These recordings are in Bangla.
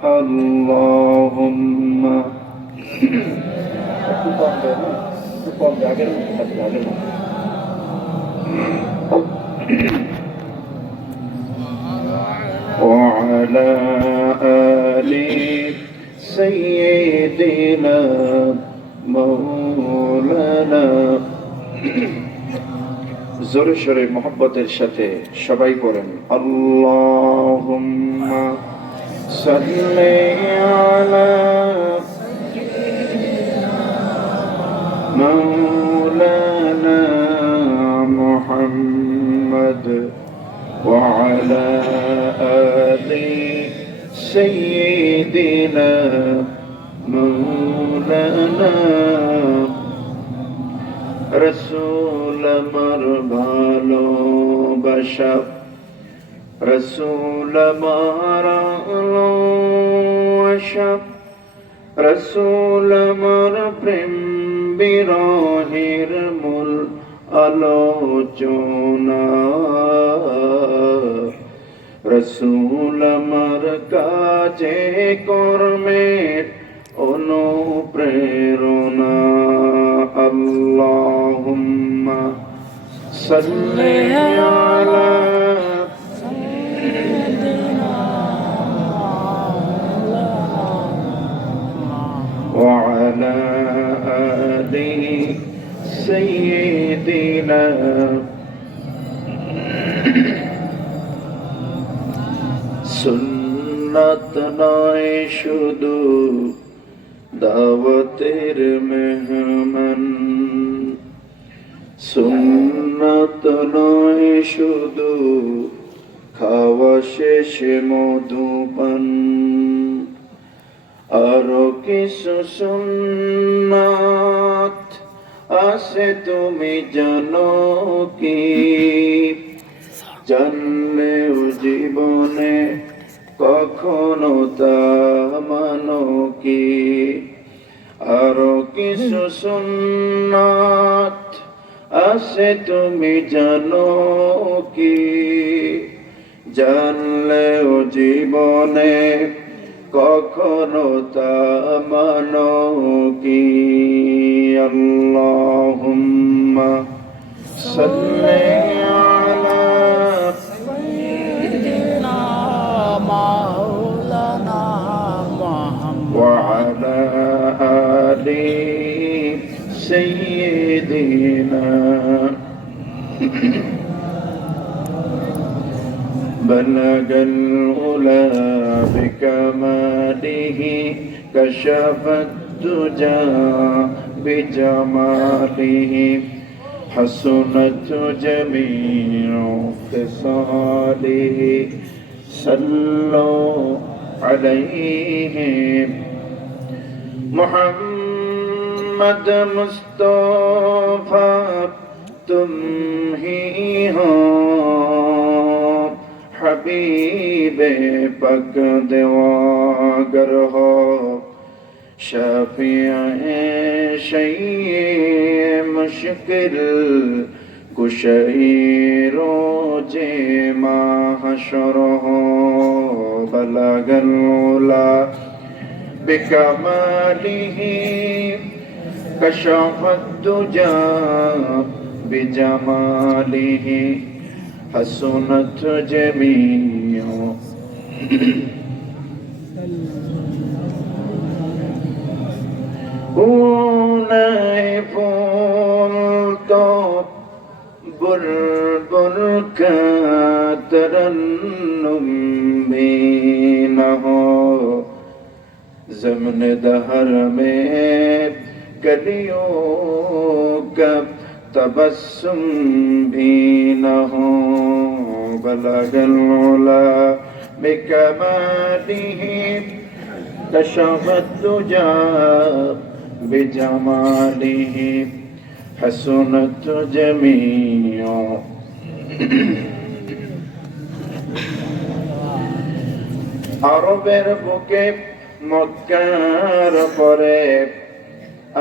اللهم وعلى آل سيدنا مولانا জোরে সরে মোহাব্বতের সাথে সবাই পড়েন আল্লাহুম্মা সাল্লি আলা মাওলানা মুহাম্মদ ওয়া আলা আলি সাইয়্যিদিনা মাওলানা রসুল আমার ভালোবাসা রসুল আমার আশা রসুল আমার প্রেম বিরহের মূল আলোচনা রসুল আমার কাজে কর্মের অনুপ্রেরণা আল্লাহুম্মা সাল্লি আলা ওয়া আলা আলি সাইয়্যিদিনা সুন্নাত নয় শুধু দাওয়াতের মেহমান সুন্নাত নয় শুধু খাওয়া শেষে মধুপান আরো কিছু সুন্নাত আছে তুমি জানো কি জানলেও জীবনে কখনো তা মানো কি আরো কিছু সুন্নাত আছে তুমি জানো কি জানলেও জীবনে কখনো তা মানো কি আল্লাহুম্মা সাল্লি আলা وعلى آل سيدنا بلغ العلا بكماله كشف الدجى بجماله حسنت جميع خصاله صلوا عليه محمد مصطفى तुम ही हो हबीबे पक देवागर हो शफीए शैये मुश्किल कुशई रोजे महशर हो बलगल उला बिकमालिह कशफ दुजा बिजमालिह हसनत जमीओ ऊनाए फूल तो बुलबुल का तरन्नुम भी न हो ज़मन दहर में कलियों का तबस्सुम भी न हो बलगल उला बिकमालिह कशफत दुजा बिजमालिह हसनत जमीओ আরবের বুকে মক্কার পরে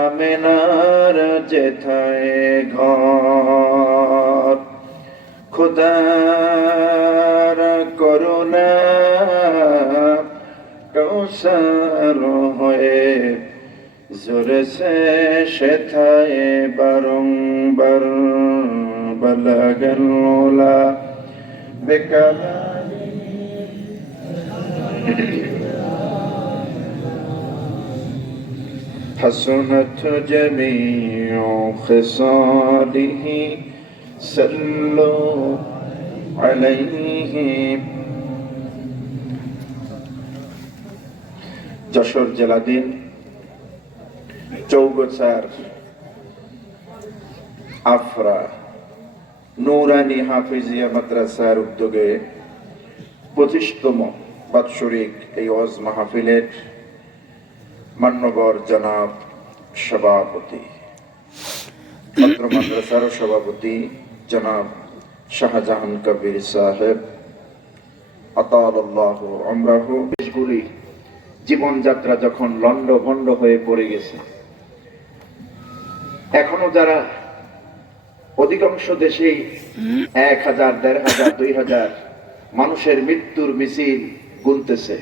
আমেনার যেথায় ঘর খুদার করুণা কৌসর হয়ে ঝরেছে সেথায় বারংবার বলগলা বেকালা حسنت جميع خصاله صلوا عليه যশোর জেলাধীন চৌগছার আফরা নুরানি হাফিজিয়া মাদ্রাসার উদ্যোগে 25তম বাৎসরিক এই ওয়াজ মাহফিলের মান্যবর জনাব সভাপতি, ছাত্র মাদ্রাসার সভাপতি জনাব শাহজাহান কবির সাহেব আতালাল্লাহু উমরাহু। দেশগুলি জীবনযাত্রা যখন লন্ডভন্ড হয়ে পড়ে গেছে, এখনো যারা অধিকাংশ দেশেই 1000, 1500, 2000 মানুষের মৃত্যুর মিছিল গুনতেছে,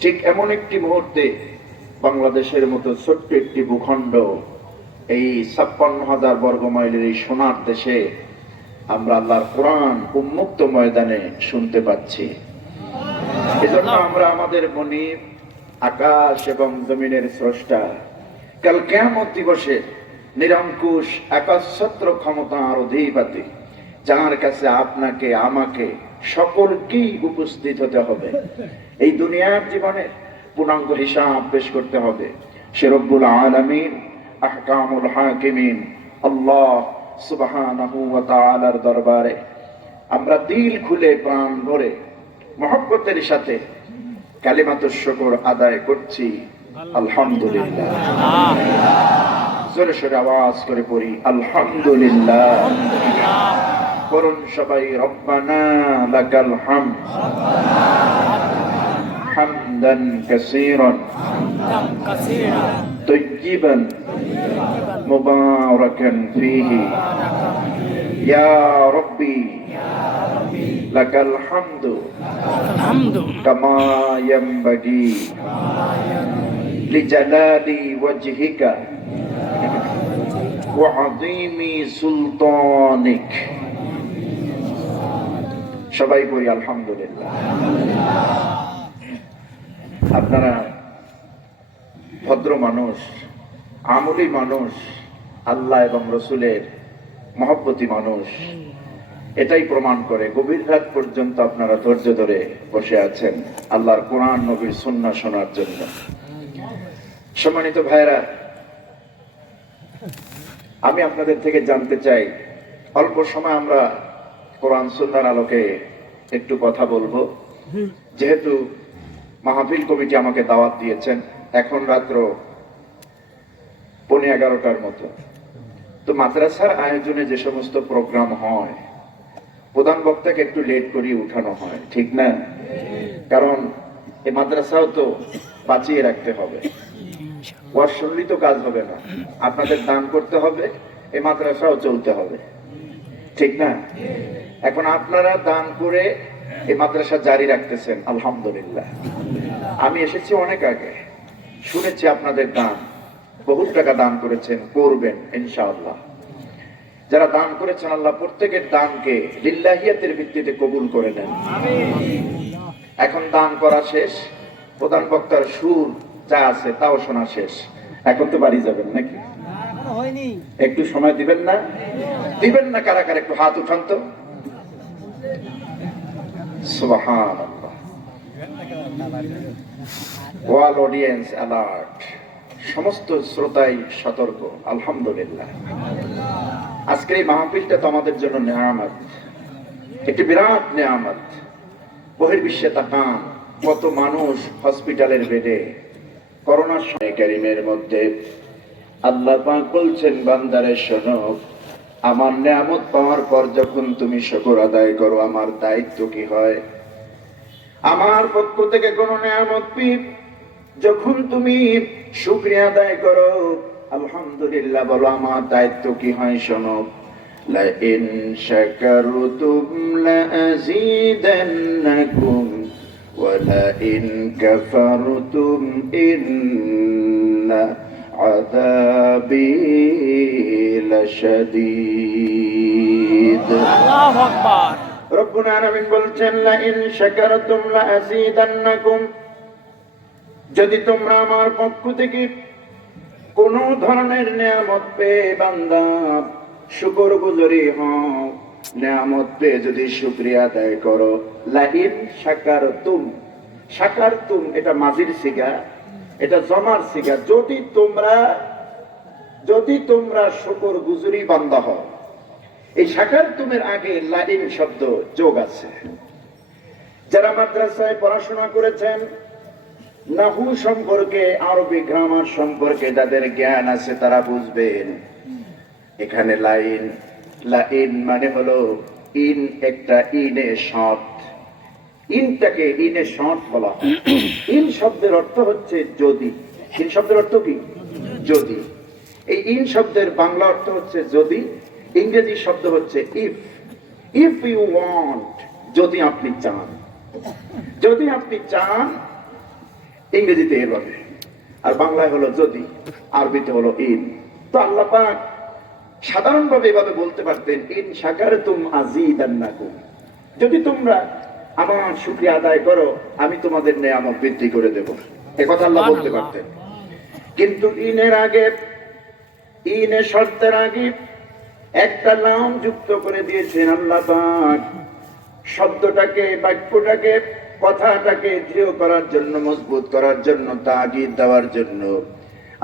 ঠিক এমন একটি মুহূর্তে বাংলাদেশের মতো ছোট্ট একটি ভূখণ্ড, এই 56,000 বর্গ মাইলের এই সোনার দেশে আমরা আল্লাহর কোরআন উন্মুক্ত ময়দানে শুনতে পাচ্ছি। এজন্য আমরা আমাদের মনিব, আকাশ এবং জমিনের স্রষ্টা, কাল কিয়ামত দিবসে নিরঙ্কুশ একচ্ছত্র ক্ষমতার অধিপতি, যার কাছে আপনাকে আমাকে সকলকেই উপস্থিত হতে হবে, এই দুনিয়ার জীবনে পূর্ণাঙ্গ হিসাব পেশ করতে হবে। সে রব্বুল আলামিন, আহকামুল হাকিমিন আল্লাহ সুবহানাহু ওয়া তাআলার দরবারে আমরা দিল খুলে প্রাণ ভরে মহব্বতের সাথে কালিমাতুশ শুকর আদায় করছি আলহামদুলিল্লাহ। জোরে সোরে আওয়াজ করে পড়ি আলহামদুলিল্লাহ। করুন সবাই রব্বানা লাকাল হামদ হামদান কাসীরান তাইয়িবান মুবারাকান ফীহি ইয়া রাব্বি লাকাল হামদু কামা ইয়ানবাগি লিজালালি ওয়াজহিকা ওয়া আযীমি সুলতানিক। সবাই বলি আলহামদুলিল্লাহ। আপনারা ভদ্র মানুষ, আমলি মানুষ, আল্লাহ এবং রসুলের মহব্বতী মানুষ, এটাই প্রমাণ করে। গভীর রাত পর্যন্ত আপনারা ধৈর্য ধরে বসে আছেন আল্লাহর কোরআন, নবীর সুন্নাহ শোনার জন্য। সম্মানিত ভাইরা, আমি আপনাদের থেকে জানতে চাই, অল্প সময় আমরা কোরআন সুন্নাহর আলোকে একটু কথা বলবো। যেহেতু মাহফিল কমিটি আমাকে দাওয়াত দিয়েছেন, এখন রাত্র 11:15 মতো, তো মাদ্রাসার আয়োজনে যে সমস্ত প্রোগ্রাম হয়, প্রধান বক্তাকে একটু লেট করিয়ে উঠানো হয়, ঠিক না? কারণ এই মাদ্রাসাও তো বাঁচিয়ে রাখতে হবে, ওয়াজ শুনলেই তো কাজ হবে না, আপনাদের দান করতে হবে, এই মাদ্রাসাও চলতে হবে, ঠিক না? এখন আপনারা দান করে এই মাদ্রাসা জারি রাখতেছেন, আলহামদুলিল্লাহ। আমি এসেছি অনেক আগে, শুনেছি আপনাদের দান, বহুত টাকা দান করেছেন, করবেন ইনশাআল্লাহ। যারা দান করেছেন, আল্লাহ প্রত্যেকের দানকে লিল্লাহিয়াতের ভিত্তিতে কবুল করে নেন। এখন দান করা শেষ, প্রধান বক্তার সুর যা আছে তাও শোনা শেষ, এখন তো বাড়ি যাবেন নাকি? একটু সময় দিবেন না? দিবেন না কারা কারা? একটু হাত উঠান তো। সুবহানাল্লাহ। ওয়াল অডিয়েন্স অ্যালার্ট, সমস্ত শ্রোতাই সতর্ক, আলহামদুলিল্লাহ। আজকের এই মাহফিলটা তো আমাদের জন্য নেয়ামত, একটি বিরাট নেয়ামত। বহির্বিশ্বে তাকান, কত মানুষ হসপিটালের বেডে করোনার সময়। কারিমের মধ্যে আল্লাহ পাক বলছেন, বান্দারে শোনো, আমার নেয়ামত পাওয়ার পর যখন তুমি শুকর আদায় করো, আমার দায়িত্ব কি হয়? আমার পক্ষ থেকে কোনো নেয়ামত পেয়ে যখন তুমি শুকরিয়া আদায় করো, আলহামদুলিল্লাহ বলো, আমার দায়িত্ব কি হয় শোনো। لئن شكرتم لأزيدنكم ولئن كفرتم إن عذابي لشديد الله أكبر ربنا আলামিন বলছেন لئن شكرتم لأزيدنكم যদি তোমরা আমার পক্ষ থেকে কোন ধরনের নিয়ামত পেয়ে বান্দা শুকরগুজারি হও, নিয়ামত পেয়ে যদি শুকরিয়া আদায় করো, লাইন শাকারতুম, শাকারতুম এটা মাজির সিগা, এটা জমার সিগা, যদি তোমরা শুকরগুজারি বান্দা হও। এই শাকারতুমের আগে লাইন শব্দ যোগ আছে। যারা মাদ্রাসায় পড়াশোনা করেছেন, নাহু সম্পর্কে, আরবি গ্রামার সম্পর্কে যাদের জ্ঞান আছে তারা বুঝবেন এখানে লাইন, লাইন মানে হলো ইন, একটা ইনে শর্ত, ইনটাকে ইনে শর্ত বলা হয়। ইন শব্দের অর্থ হচ্ছে যদি। ইন শব্দের অর্থ কি? যদি। এই ইন শব্দের বাংলা অর্থ হচ্ছে যদি, ইংরেজি শব্দ হচ্ছে ইফ। ইফ ইউ ওয়ান্ট, যদি আপনি চান, যদি আপনি চান, ইংরেজিতে এভাবে, আর বাংলায় হলো যদি, আরবিতে হলো ইন। তো আল্লাহ পাক সাধারণভাবে এভাবে বলতে পারতেন ইন শাকারতুম আযীদান্নাকুম, যদি তোমরা আমার শুকরিয়া আদায় করো আমি তোমাদের নিয়ামত বৃদ্ধি করে দেব, এই কথা আল্লাহ বলতে পারতেন। কিন্তু ইনের আগে, ইনের শর্তের আগে একটা লাম যুক্ত করে দিয়েছেন আল্লাহ পাক, শব্দটাকে, বাক্যটাকে, কথাটাকে দৃঢ় করার জন্য, মজবুত করার জন্য, তাগিদ দেওয়ার জন্য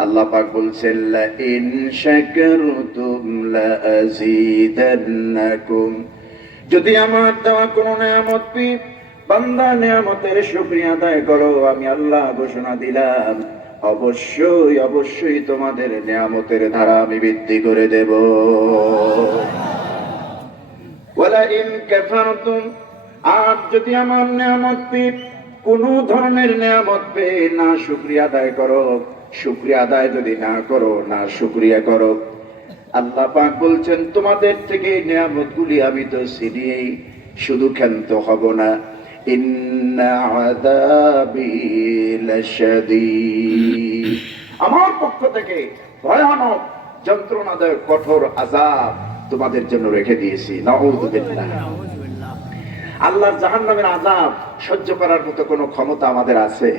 আল্লাহ পাক বলছেন লাইন শাকারতুম লাযীদান্নাকুম, যদি আমার দেওয়া কোন নিয়ামত পেয়ে বান্দা নিয়ামতের শুকরিয়া আদায় করো, আমি আল্লাহ ঘোষণা দিলাম অবশ্যই অবশ্যই তোমাদের নিয়ামতের ধারা আমি বৃদ্ধি করে দেব। ওয়ালাইন কাফারতুম, আর যদি আমার নিয়ামত পেয়ে, কোন ধরনের নিয়ামত পেয়ে না শুকরিয়া আদায় করো, শুকরিয়া আদায় যদি না করো, না শুকরিয়া করো, আল্লাহ পাক বলছেন তোমাদের থেকে নিয়ামতগুলি আমি তো ছিনিয়েই শুধু ক্ষান্ত হব না, ইন্না আযাবি লাশাদীদ, আমার পক্ষ থেকে ভয়ানক যন্ত্রণাদায়ক কঠোর আযাব তোমাদের জন্য রেখে দিয়েছি। নাউযু বিল্লাহ। আল্লাহর জাহান্নামের আযাব সহ্য করার মতো কোনো ক্ষমতা আমাদের আছে?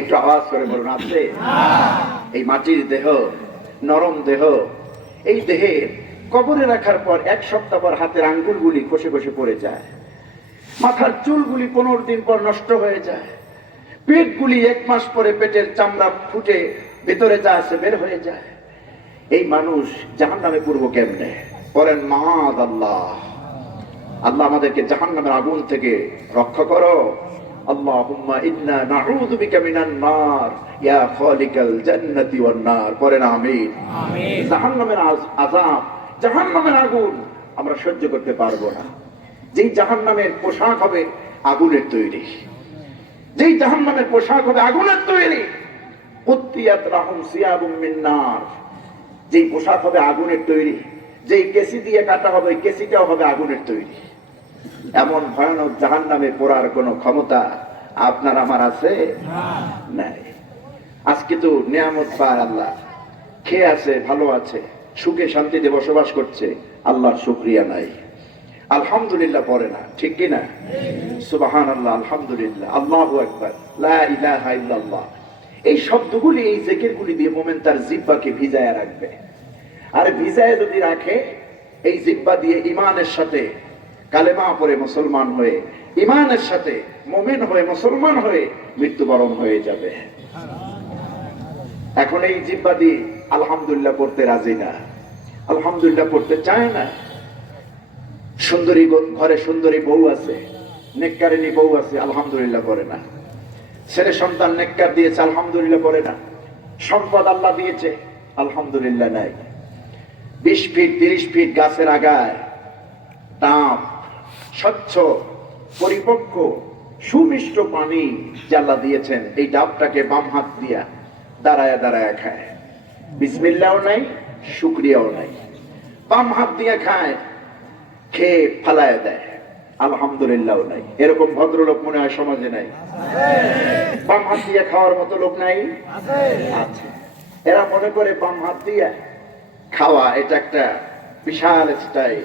একটু আওয়াজ করে বলুন, আছে? এই মাটির দেহ, নরম দেহ, এই দেহে কবরে রাখার পর 1 সপ্তাহ পর হাতের আঙ্গুলগুলি খসে খসে পড়ে যায়, মাথার চুলগুলি 15 দিন পর নষ্ট হয়ে যায়, পেটগুলি 1 মাস পরে পেটের চামড়া ফুটে ভেতরে যা আছে বের হয়ে যায়। এই মানুষ জাহান্নামে পড়বো কেমনে? বলেন মাআযাল্লাহ। আল্লাহ আমাদেরকে জাহান্নামের আগুন থেকে রক্ষা করো। আল্লাহুম্মা ইন্না নাউযু বিকা মিনান নার ইয়া খালিকাল জান্নাতি ওয়ান নার, পড়েন আমিন। আমিন। জাহান্নামের আযাব, জাহান্নামের আগুন আমরা সহ্য করতে পারবো না। যেই জাহান্নামের পোশাক হবে আগুনের তৈরি, যেই জাহান্নামের পোশাক হবে আগুনের তৈরি, কুত্তিয়াত লাহুম সিয়াবুম মিন নার, যেই পোশাক হবে আগুনের তৈরি, যেই কেসি দিয়ে কাটা হবে ওই কেসিটাও হবে আগুনের তৈরি। এমন ভয়ানক জাহান্নামে পড়ার কোন ক্ষমতা আপনার আমার আছে? নাই। আজকে তো নিয়ামত পায় আল্লাহ, খেয়ে আছে, ভালো আছে, সুখে শান্তিতে বসবাস করছে, আল্লাহর শুকরিয়া নাই, আলহামদুলিল্লাহ পড়ে না, ঠিক কিনা? সুবহানাল্লাহ, আলহামদুলিল্লাহ, আল্লাহু আকবার, লা ইলাহা ইল্লাল্লাহ, এই শব্দগুলি, এই জিকিরগুলি দিয়ে মুমিন তার জিহ্বাকে ভিজায়া রাখবে। আর ভিজায় যদি রাখে, এই জিহ্বা দিয়ে ঈমানের সাথে কালেমা পড়ে মুসলমান হয়ে, ঈমানের সাথে মুমিন হয়ে, মুসলমান হয়ে মৃত্যুবরণ হয়ে যাবে। এখন এই জিহ্বা দিয়ে আলহামদুলিল্লাহ পড়তে রাজি না, আলহামদুলিল্লাহ পড়তে চায় না। সুন্দরী ঘরে সুন্দরী বউ আছে, নেককারিনী বউ আছে, আলহামদুলিল্লাহ পড়ে না। ছেলে সন্তান নেককার দিয়েছে, আলহামদুলিল্লাহ পড়ে না। সম্পদ আল্লাহ দিয়েছে, আলহামদুলিল্লাহ নাই। 20 ফিট 30 ফিট গাছের আগায় তাপ, স্বচ্ছ পরিপক্ক সুমিষ্ট পানি যে আল্লাহ দিয়েছেন, এই ডাবটাকে বাম হাত দিয়া দাঁড়ায় দাঁড়ায় খায়, বিসমিল্লাহও নাই, শুকরিয়াও নাই। বাম হাত দিয়ে খায়, খেয়ে ফালায় দেয়, আলহামদুলিল্লাহ নাই। এরকম ভদ্রলোক মনে হয় সমাজে নাই? বাম হাত দিয়ে খাওয়ার মতো লোক নাই? আছে। এরা মনে করে বাম হাত দিয়ে খাওয়া এটা একটা বিশাল স্টাইল,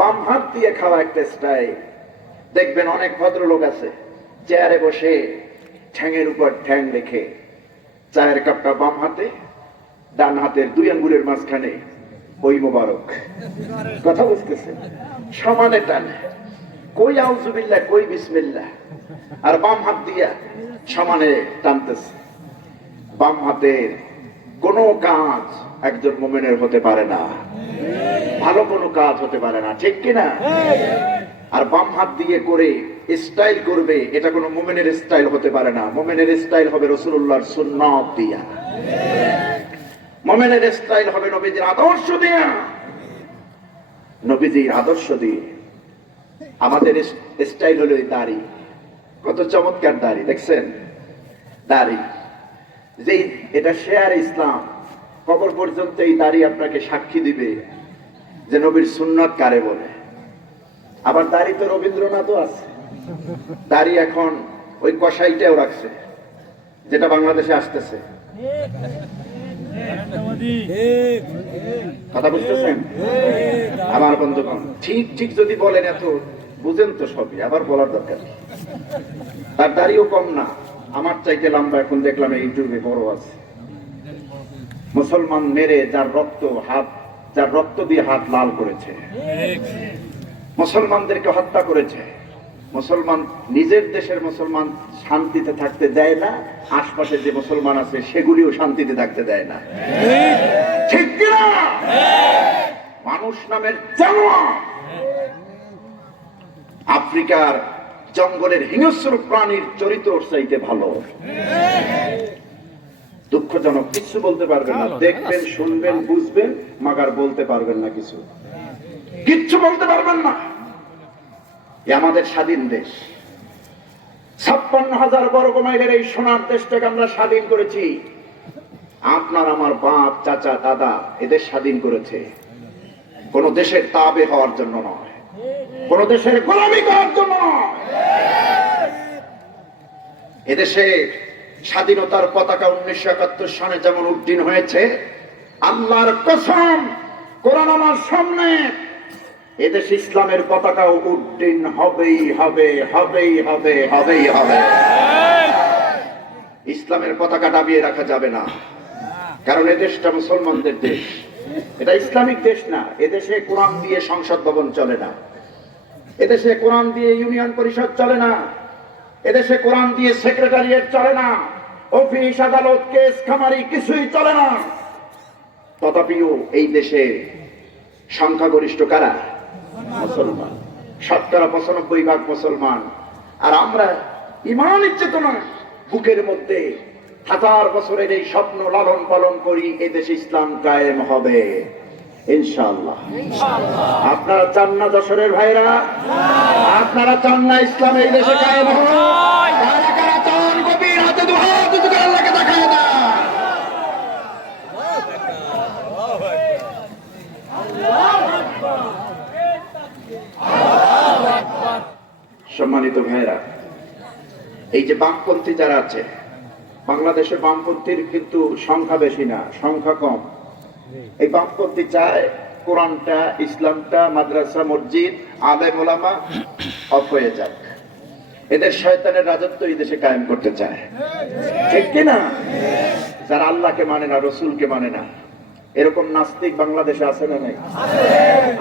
বাম হাত দিয়ে খাওয়া একটা স্টাইল। দেখবেন অনেক ভদ্রলোক আছে চেয়ারে বসে ঠ্যাঙের উপর ঠ্যাং রেখে চায়ের কাপটা বাম হাতে, ডান হাতের 2 আঙ্গুলের মাঝখানে ওই মোবারক। কথা বুঝতেছে? সমানে টানে, কই আউযুবিল্লাহ কই বিসমিল্লাহ, আর বাম হাত দিয়া সমানে টানতেছে। বাম হাতের কোনো কাজ একজন মুমিনের হতে পারে না, ভালো কোনো কাজ হতে পারে না, ঠিক কিনা? আর বাম হাত দিয়ে করে স্টাইল করবে, এটা কোনো মুমিনের স্টাইল হতে পারে না। মুমিনের স্টাইল হবে রাসূলুল্লাহর সুন্নাত দিয়া, মুমিনের স্টাইল হবে নবীজির আদর্শ দিয়া, নবীজির আদর্শ দিয়ে। আমাদের স্টাইল হলো এই দাড়ি। কত চমৎকার দাড়ি দেখছেন? দাড়ি যে এটা শেয়ার ইসলাম, কবর পর্যন্ত এই দাড়ি আপনাকে সাক্ষী দিবে যে নবীর সুন্নাত কারে বলে। আবার দাড়ি তো রবীন্দ্রনাথও আছে, দাড়ি এখন ওই কসাইটাও রাখছে, যেটা বাংলাদেশে আসতেছে। কথা বুঝতেছেন আমার বন্ধুগণ? ঠিক ঠিক যদি বলেন, এত বুঝেন তো সবই, আবার বলার দরকার। তার দাড়িও কম না, আমার চাইতে লম্বা এখন দেখলাম ইউটিউবে বড় আছে। মুসলমান মেরে যার রক্ত দিয়ে হাত লাল করেছে, মুসলমানদেরকে হত্যা করেছে। মুসলমান নিজের দেশের মুসলমান শান্তিতে থাকতে দেয় না, আশপাশে যে মুসলমান আছে সেগুলিও শান্তিতে থাকতে দেয় না, ঠিক কিনা? মানুষ নামের জানোয়ার আফ্রিকার জঙ্গলের হিংস্র প্রাণীর চরিত্র চাইতে ভালো। দুঃখজনক, কিছু বলতে পারবেন না, দেখবেন শুনবেন বুঝবেন, মাগার বলতে পারবেন না, কিচ্ছু বলতে পারবেন না। আমাদের স্বাধীন দেশ, 56,000 বর্গ মাইলের এই সোনার দেশটাকে আমরা স্বাধীন করেছি। আপনার আমার বাপ চাচা দাদা এদের স্বাধীন করেছে, কোন দেশের তাবে হওয়ার জন্য নয়, কোন দেশের গোলামি করার জন্য নয়। এদেশে স্বাধীনতার পতাকা 1971 সনে যেমন উড্ডীন হয়েছে, আল্লাহর কসম কোরআন আমার সামনে, এদেশে ইসলামের পতাকাও উড্ডীন হবেই হবে, হবেই হবে, হবেই হবে। ইসলামের পতাকা দাবিয়ে রাখা যাবে না, কারণ এদেশটা মুসলমানদের দেশ, এটা ইসলামিক দেশ না। এদেশে কোরআন দিয়ে সংসদ ভবন চলে না, এদেশে কোরআন দিয়ে ইউনিয়ন পরিষদ চলে না, এদেশে কোরআন দিয়ে সেক্রেটারিয়েট চলে না, অফিস আদালত কেস খামারি কিছুই চলে না। তথাপিও এই দেশে সংখ্যাগরিষ্ঠ কারা? মুসলমান, 95% মুসলমান। আর আমরা ঈমানের চেতনা বুকের মধ্যে 1000 বছরের এই স্বপ্ন লালন পালন করি, এদেশে ইসলাম কায়েম হবে ইনশাআল্লাহ। আপনারা চান না যশোরের ভাইরা? আপনারা চান না ইসলাম এই দেশে কায়েম হবে? কারা কারা চান? গভীর হাতে দুহাত উঁচু করে আল্লাহকে দেখায় দেন। সম্মানিত ভাইরা, এই যে বামপন্থী যারা আছে, বাংলাদেশে বামপন্থীর কিন্তু সংখ্যা বেশি না, সংখ্যা কম। এই বামপন্থী চায় কোরআনটা, ইসলামটা, মাদ্রাসা মসজিদ আলেম ওলামা অফ হয়ে যাক। এদের শয়তানের রাজত্ব এই দেশে কায়েম করতে চায়, ঠিক কিনা? যারা আল্লাহকে মানে না, রসুলকে মানে না, এরকম নাস্তিক বাংলাদেশে আছে না? নাই?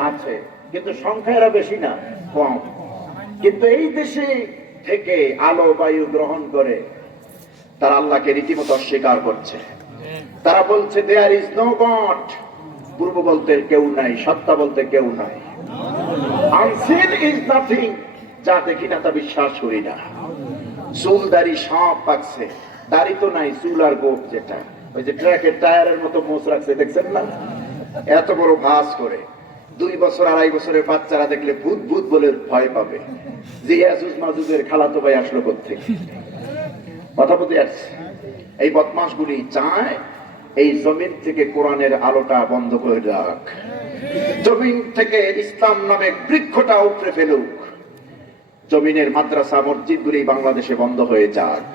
আছে, কিন্তু সংখ্যা এরা বেশি না, কম। কিন্তু এই দেশে থেকে আলো বায়ু গ্রহণ করে তারা আল্লাহকে রীতিমতো অস্বীকার করছে। তারা বলছে দেয়ার ইজ নো গড, পূর্ব বলতে কেউ নাই, সত্তা বলতে কেউ নাই, আনসিন ইজ নাথিং, যা দেখি না তা বিশ্বাস করি না। চুল দাড়ি সব পাকছে, দাড়ি তো নাই, চুল আর গোপ, যেটা ওই যে ট্রাকের টায়ারের মতো মোচ রাখছে, দেখছেন না? এত বড় ভাস করে 2 বছর 2.5 বছরের বাচ্চারা দেখলে ভূত ভূত বলে ভয় পাবে যে ইয়াজুজ মাজুজের খালাতো ভাই আসলো কোত্থেকে। কথা বলতে আসছে, এই বদমাশগুলি চায় এই জমিন থেকে কোরআনের আলোটা বন্ধ করে রাখ। জমিন থেকে ইসলাম নামে বৃক্ষটা উপড়ে ফেলুক, জমিনের মাদ্রাসা মসজিদগুলি বাংলাদেশে বন্ধ হয়ে যাক।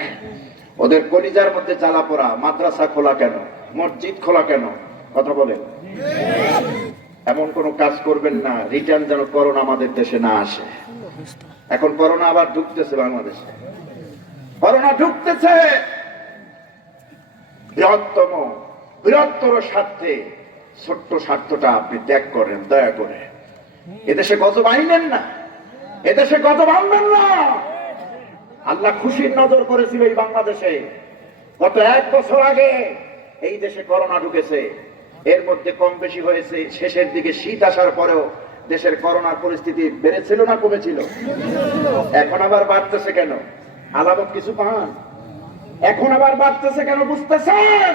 ওদের কলিজার মধ্যে জ্বালা পোড়া, মাদ্রাসা খোলা কেন, মসজিদ খোলা কেন? কথা বলেন। এমন কোন কাজ করবেন না রিটার্ন যেন করোনা আমাদের দেশে না আসে। এখন করোনা আবার ঢুকতেছে বাংলাদেশে, করোনা ঢুকতেছে। বৃহত্তর স্বার্থে ছোট্ট স্বার্থটা আপনি ত্যাগ করেন দয়া করে। এদেশে গজব আইনেন না, এদেশে গজব আনবেন না। আল্লাহ খুশির নজর করেছিল এই বাংলাদেশে। গত 1 বছর আগে এই দেশে করোনা ঢুকেছে, এর মধ্যে কম বেশি হয়েছে। শেষের দিকে শীত আসার পরেও দেশের করোনার পরিস্থিতি বেড়েছিল না কমেছিল? এখন আবার বাড়তেছে কেন? আলামত কিছু পান? এখন আবার বাড়তেছে কেন বুঝতেছেন?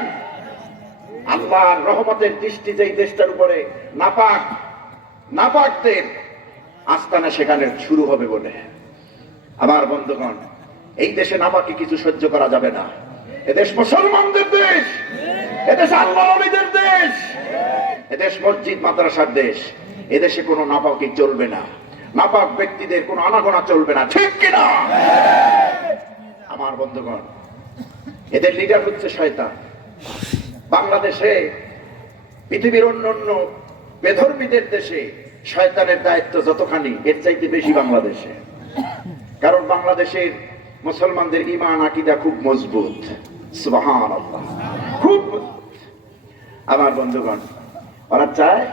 আল্লাহর রহমতের দৃষ্টি যেই দেশটার উপরে, নাপাকদের আস্তানা সেখানে শুরু হবে বলে। আমার বন্ধুগণ, এই দেশে নাপাকি কিছু সহ্য করা যাবে না। এদেশ মুসলমানদের দেশ, এদেশ আল্লাহর ওলিদের দেশ, এদেশ মসজিদ মাদ্রাসার দেশ। এদেশে কোনো নাপাকি চলবে না, নাপাক ব্যক্তিদের কোনো আনাগোনা চলবে না, ঠিক কিনা? আমার বন্ধুগণ, এদের লিডার হচ্ছে শয়তান। বাংলাদেশে পৃথিবীর অন্যান্য বেধর্মীদের দেশে শয়তানের দায়িত্ব যতখানি, এর চাইতে বেশি বাংলাদেশে। কারণ বাংলাদেশের মুসলমানদের ঈমান আকীদা খুব মজবুত, সুবহানাল্লাহ, খুব মজবুত। আমার বন্ধুগণ, ওরা চায়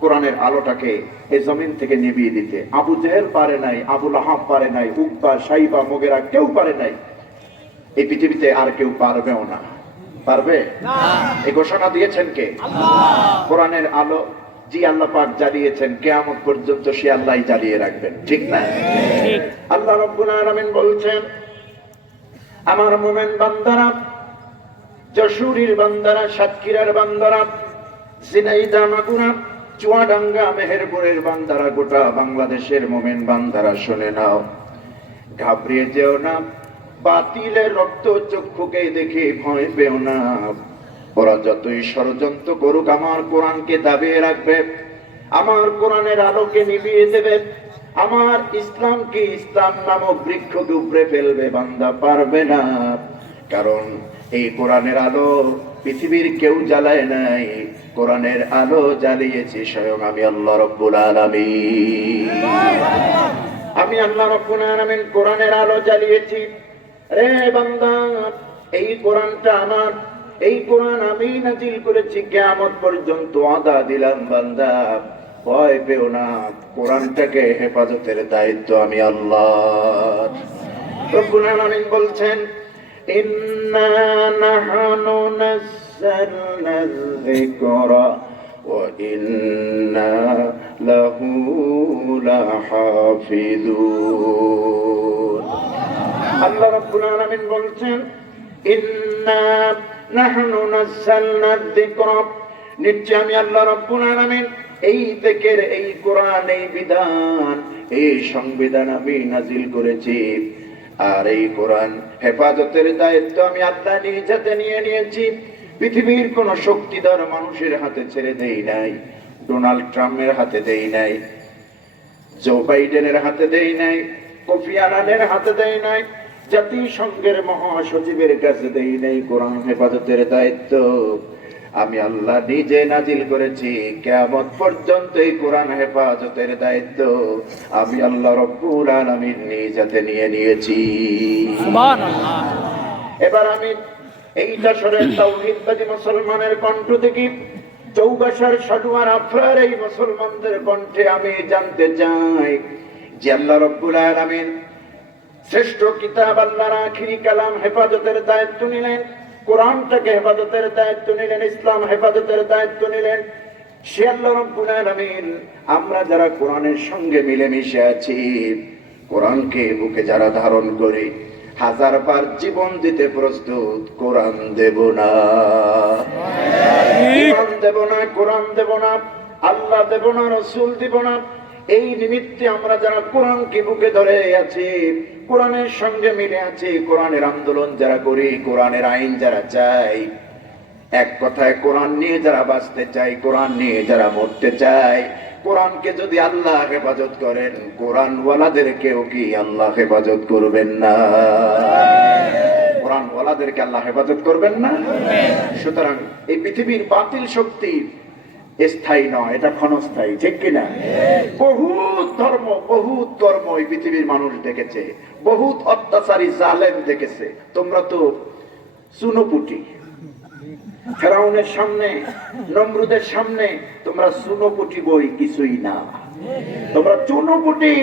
কোরআনের আলোটাকে এই জমিন থেকে নিভিয়ে দিতে। আবু জেহেল পারে নাই, আবু লাহাব পারে নাই, উকবা, শাইবা, মুগীরা কেউ পারে নাই। এই পৃথিবীতে আর কেউ পারবেও না। পারবে? এই ঘোষণা দিয়েছেন কে? কোরআনের আলো জি আল্লাহ পাক জ্বালিয়েছেন, কিয়ামত পর্যন্ত সে আল্লাহই জ্বালিয়ে রাখবেন, ঠিক না? আল্লাহ রাব্বুল আলামিন বলছেন, আমার মুমিন বান্দারা, যশোরের বান্দারা, সাতক্ষীরার বান্দারা, ঝিনাইদহ, মাগুরা, চুয়াডাঙ্গা, মেহেরপুরের বান্দারা, গোটা বাংলাদেশের মুমিন বান্দারা শুনে নাও, ঘাবড়িয়ে যেও না, বাতিলের রক্ত চক্ষুকে দেখে ভয় পেও না। ওরা যতই ষড়যন্ত্র করুক, আমার কোরআনকে দাবিয়ে রাখবে, আমার কোরআনের আলোকে নিভিয়ে দেবে, আমার ইসলামকে, ইসলাম নামক বৃক্ষকে উপড়ে ফেলবে, বান্দা পারবে না। কারণ এই কোরআনের আলো পৃথিবীর কেউ জ্বালায় নাই, কোরআনের আলো জ্বালিয়েছি স্বয়ং আমি আল্লাহ রাব্বুল আলামিন। আমি আল্লাহ রাব্বুল আলামিন কোরআনের আলো জ্বালিয়েছি। রে বান্দা, এই কোরআনটা আমার, এই কোরআন আমি নাজিল করেছি, কিয়ামত পর্যন্ত ওয়াদা দিলাম বান্দা ভয় পেও না, কোরআনটাকে হেফাজতের দায়িত্ব আমি আল্লাহ। রব্বুল আলামিন বলছেন, ইন্না নাহনু নাযালনা যিকরা ওয়া ইন্না লাহু লাহাফিজুন। আল্লাহ রাব্বুল আলামিন বলছেন, ইন্না নাহনু নাযালনা যিকরা, নিশ্চয় আমি আল্লাহ রাব্বুল আলামিন এই যিকির, এই কোরআন, এই বিধান, এই সংবিধান আমি নাজিল করেছি। আর এই কোরআন হেফাজতের দায়িত্ব আমি আল্লাহ নিজ হাতে নিয়ে নিয়েছি। পৃথিবীর কোন শক্তিধর মানুষের হাতে ছেড়ে দেই নাই, ডোনাল্ড ট্রাম্পের হাতে দেই নাই, জো বাইডেনের হাতে দেই নাই, কোফি আনানের হাতে দেই নাই, জাতিসংঘের মহাসচিবের কাছে দেই নাই। কোরআন হেফাজতের দায়িত্ব আমি আল্লাহ নিজে নাজিল করেছি। কিয়ামত পর্যন্ত এই কোরআন হেফাজতের দায়িত্ব আমি আল্লাহ রাব্বুল আলামিন নিজ হাতে নিয়ে নিয়েছি। সুবহানাল্লাহ। এবার আমি এইটা সরে তাওহীদবাদী মুসলমানের কণ্ঠ থেকে চৌগাছার সাধুয়ার আফরার এই মুসলমানদের কণ্ঠে আমি জানতে চাই যে আল্লাহ রাব্বুল আলামিন শ্রেষ্ঠ কিতাব আল্লাহর আখিরি কালাম হেফাজতের দায়িত্ব নিলেন, কোরআনটাকে হেফাজতের দায়িত্ব নিলেন, ইসলাম হেফাজতের দায়িত্ব নিলেন। সে আল্লাহ রাব্বুল আলামিন আমরা যারা কোরআনের সঙ্গে মিলেমিশে আছি, কোরআনকে বুকে যারা ধারণ করি, 1000 বার জীবন দিতে প্রস্তুত, কোরআন দেব না, কোরআন দেব না, কোরআন দেব না, আল্লাহ দেব না, রাসূল দেব না। এই নিমিত্তে আমরা যারা কোরআনকে বুকে ধরে আছি, কোরআনের সঙ্গে মিলে আছি, কোরআনের আন্দোলন যারা করি, কোরআনের আইন যারা চাই, এক কথায় কোরআন নিয়ে যারা বাঁচতে চায়, কোরআন নিয়ে যারা মরতে চায়, কোরআনকে যদি আল্লাহ হেফাজত করেন, কোরআন ওয়ালাদেরকেও কি আল্লাহ হেফাজত করবেন না? কোরআন ওয়ালাদেরকে আল্লাহ হেফাজত করবেন না? সুতরাং এই পৃথিবীর বাতিল শক্তি স্থায়ী নয়, এটা ক্ষণস্থায়ী, ঠিক কিনা? বহুত ধর্ম, বহুত কর্ম এই পৃথিবীর মানুষ দেখেছে, বহুত অত্যাচারী জালেম দেখেছে। তোমরা তো চুনোপুটি, ফেরাউনের সামনে, নমরুদের সামনে তোমরা চুনোপুটি বই কিছুই না, তোমরা চুনোপুটি।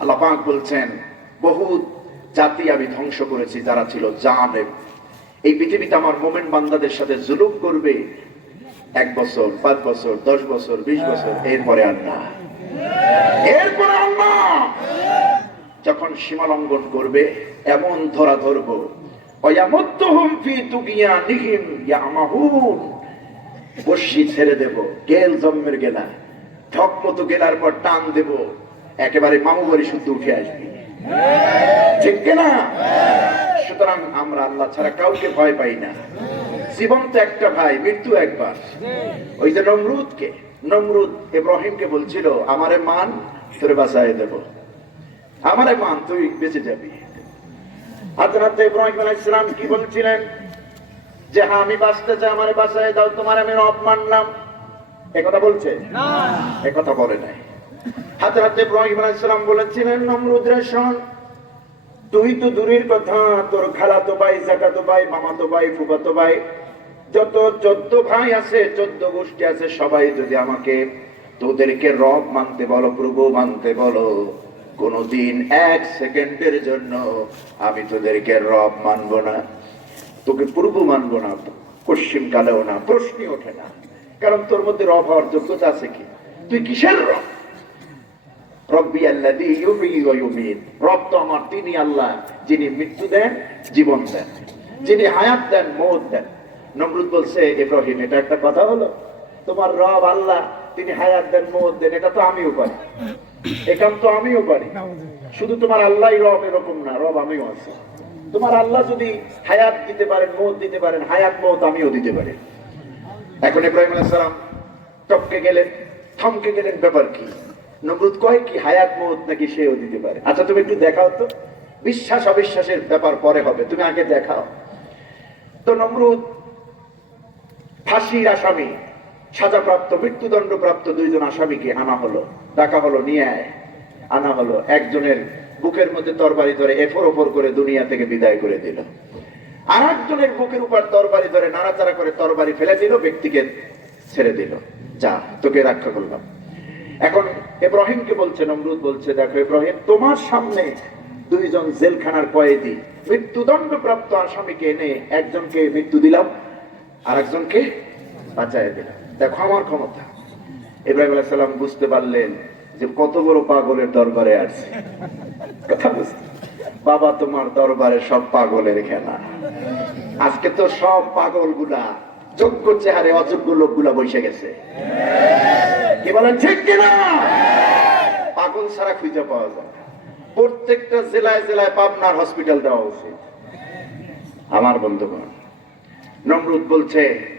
আল্লাহ পাক বলছেন বহুত জাতি আমি ধ্বংস করেছি যারা ছিল জালেম। এই পৃথিবীতে আমার মোমেন বান্দাদের সাথে জুলুম করবে 1 বছর, 5 বছর, 10 বছর, 20 বছর, এরপরে আর না, এরপরে আর না। যখন সীমা লঙ্ঘন করবে এমন ধরা ধরবো, বর্ষি ছেড়ে দেব, গেল জন্মের গেলা, ঠক মতো গেলার পর টান দেব, একেবারে মামু বাড়ি শুদ্ধ উঠে আসবে, ঠিক কিনা? সুতরাং আমরা আল্লাহ ছাড়া কাউকে ভয় পাই না। জীবন তো একটা ভাই, মৃত্যু একবার। ওই যে নমরুদ ইব্রাহিমকে বলছিল, আমারে মান তোরে বাঁচায় দেব, আমারে মান তুই বেঁচে যাবি। হযরত ইব্রাহিম আলাইহিস সালাম কি বলছিলেন? যে হ্যাঁ আমি বাঁচতে চাই, আমারে বাঁচায় দাও, তোমার আমি রব মানলাম। একথা বলছে না, একথা বলে নাই। হযরত ইব্রাহিম আলাইহিস সালাম বলেছিলেন, নমরুদ রে শোন, তুই তো দূরের কথা, তোর খালাতো ভাই, জাকাতো ভাই, মামাতো ভাই, ফুফাতো ভাই, যত 14 ভাই আছে, 14 গোষ্ঠী আছে, সবাই যদি আমাকে তোদেরকে রব মানতে বলো, প্রভু মানতে বলো, কোনদিন 1 সেকেন্ডের জন্য আমি তোদেরকে রব মানবো না, তোকে প্রভু মানবো না, পশ্চিম কালেও না, প্রশ্নই ওঠে না। কারণ তোর মধ্যে রব হওয়ার যোগ্যতা আছে কি? তুই কিসের রব? রব্বি আল্লাযী ইউহয়ী ওয়া ইউমীত, রব তো আমার তিনি আল্লাহ, যিনি মৃত্যু দেন, জীবন দেন, যিনি হায়াত দেন, মওত দেন। নমরুদ বলছে, ইব্রাহিম এটা একটা কথা হলো? তোমার রব আল্লাহ, তিনি হায়াত দেন, মওত দেন, এটা তো আমিও পারি, একাম তো আমিও পারি। শুধু তোমার আল্লাহই রব এরকম না, রব আমিও আছি। তোমার আল্লাহ যদি হায়াত দিতে পারেন, মওত দিতে পারেন, হায়াত মওত আমিও দিতে পারি। এখন ইব্রাহিম আলাইহিস সালাম টপকে গেলেন, থমকে গেলেন, ব্যাপার কি? নমরুদ কয় কি হায়াত মওত নাকি সেও দিতে পারে? আচ্ছা তুমি একটু দেখাও তো, বিশ্বাস অবিশ্বাসের ব্যাপার পরে হবে, তুমি আগে দেখাও তো। নমরুদ ফাঁসির আসামি, সাজাপ্রাপ্ত, মৃত্যুদণ্ডপ্রাপ্ত 2 জন আসামিকে আনা হলো, ডাকা হলো, নিয়ে আনা হলো। একজনের বুকের মধ্যে তরবারি ধরে এফর ওফর করে দুনিয়া থেকে বিদায় করে দিল, আর একজনের বুকের উপর তরবারি ধরে নাড়াচাড়া করে তরবারি ফেলে দিল, ব্যক্তিকে ছেড়ে দিল, যা তোকে রক্ষা করলাম। এখন ইব্রাহিমকে বলছে, নমরুদ বলছে, দেখো ইব্রাহিম, তোমার সামনে 2 জন জেলখানার কয়েদি, মৃত্যুদণ্ডপ্রাপ্ত আসামিকে এনে একজনকে মৃত্যু দিলাম, আর একজনকে বাঁচায় দিলাম, দেখো আমার ক্ষমতা। ইব্রাহিম আলাইহিস সালাম বুঝতে পারলেন যে কত বড় পাগলের দরবারে আছে। কথা বুঝতে, বাবা তোমার দরবারে সব পাগলের খেলা। আজকে তো সব পাগল গুলা যোগ্য চেহারে অযোগ্য লোকগুলা বসে গেছে, কি বলেন ঠিক কিনা? পাগল ছাড়া খুঁজে পাওয়া যায়। প্রত্যেকটা জেলায় জেলায় পাবনার হসপিটাল দেওয়া উচিত। আমার বন্ধুগণ, নমরুদ বলছে,